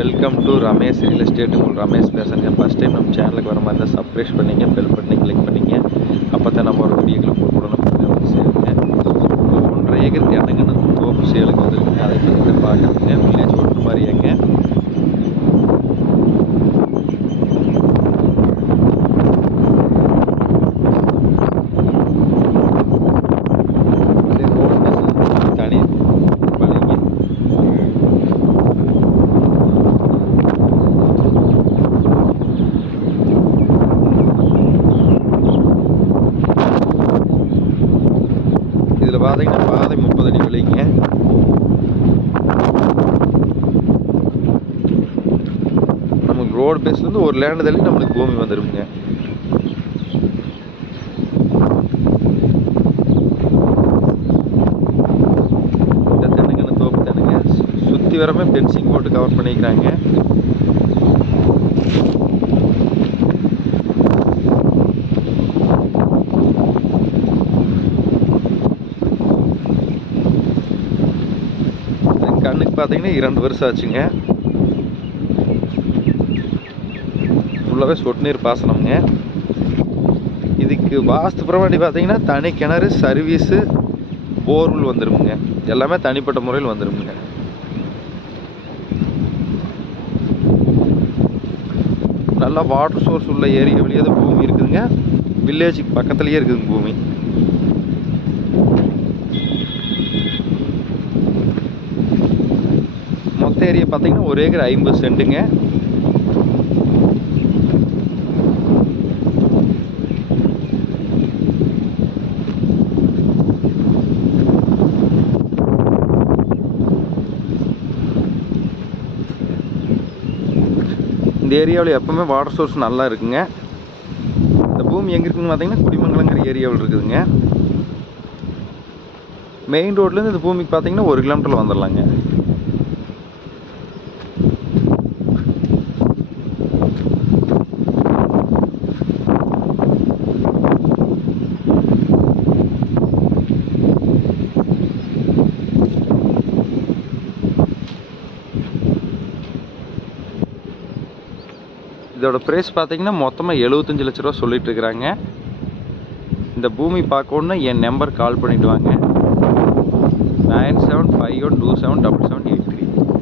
Welcome to Ramesh real estate. உங்கள் ரமேஷ் பேசுகிறேன். First time நம்ம சேனலுக்கு வர மாதிரி இருந்தால் சப்ஸ்கிரைப் பண்ணிங்க, பெல் பட்டனை கிளிக் பண்ணிங்க. அப்போ தான் நம்ம ஒரு வீடியோக்களை போட்டுடணும் வந்து சேருங்க. 1.5 ஏக்கர் தென்னங்கன்னு தோப்பு சேலுக்கு வந்துருக்குங்க. அதை பற்றி தான் பார்க்குறதுங்க. வில்லேஜ் ஒட்டு மாதிரியாங்க. இதில் பார்த்தீங்கன்னா பாதை 30 அடி விலைங்க. நமக்கு ரோடு பேஸ்லேருந்து ஒரு லேண்டு தள்ளி நம்மளுக்கு பூமி வந்துடுங்க. இந்த தென்னுங்கன்னு தோப்பு தென்னுங்க. சுற்றி வரமே ஃபென்சிங் போட்டு கவர் பண்ணிக்கிறாங்க. கண்ணுக்கு பார்த்தீங்கன்னா 2 வருஷம் ஆச்சுங்க. ஃபுல்லாகவே சொட்டு நீர் பாசனம்ங்க. இதுக்கு வாஸ்து புறமாட்டி பார்த்தீங்கன்னா தனி கிணறு, சர்வீஸு, போர்வெல் வந்துடுங்க. எல்லாமே தனிப்பட்ட முறையில் வந்துடுங்க. நல்லா வாட்டர் சோர்ஸ் உள்ள ஏரியா வழியாக தான் பூமி இருக்குதுங்க. வில்லேஜுக்கு பக்கத்துலேயே இருக்குதுங்க பூமி. மொத்த ஏரியா பார்த்தீங்கன்னா 1 ஏக்கர் 50 சென்ட்டுங்க. இந்த ஏரியாவில் எப்பவுமே வாட்டர் சோர்ஸ் நல்லா இருக்குங்க. இந்த பூமி எங்கே இருக்குதுன்னு பார்த்தீங்கன்னா குடிமங்கலங்கிற ஏரியாவில் இருக்குதுங்க. மெயின் ரோட்லேருந்து இந்த பூமிக்கு பார்த்தீங்கன்னா 1 கிலோமீட்டரில் வந்துடலாங்க. இதோட ப்ரைஸ் பார்த்தீங்கன்னா மொத்தமாக 75 லட்ச ரூபா சொல்லிட்டு இருக்கிறாங்க. இந்த பூமி பார்க்கணுன்னா என் நம்பர் கால் பண்ணிவிட்டு வாங்க. 9751277778.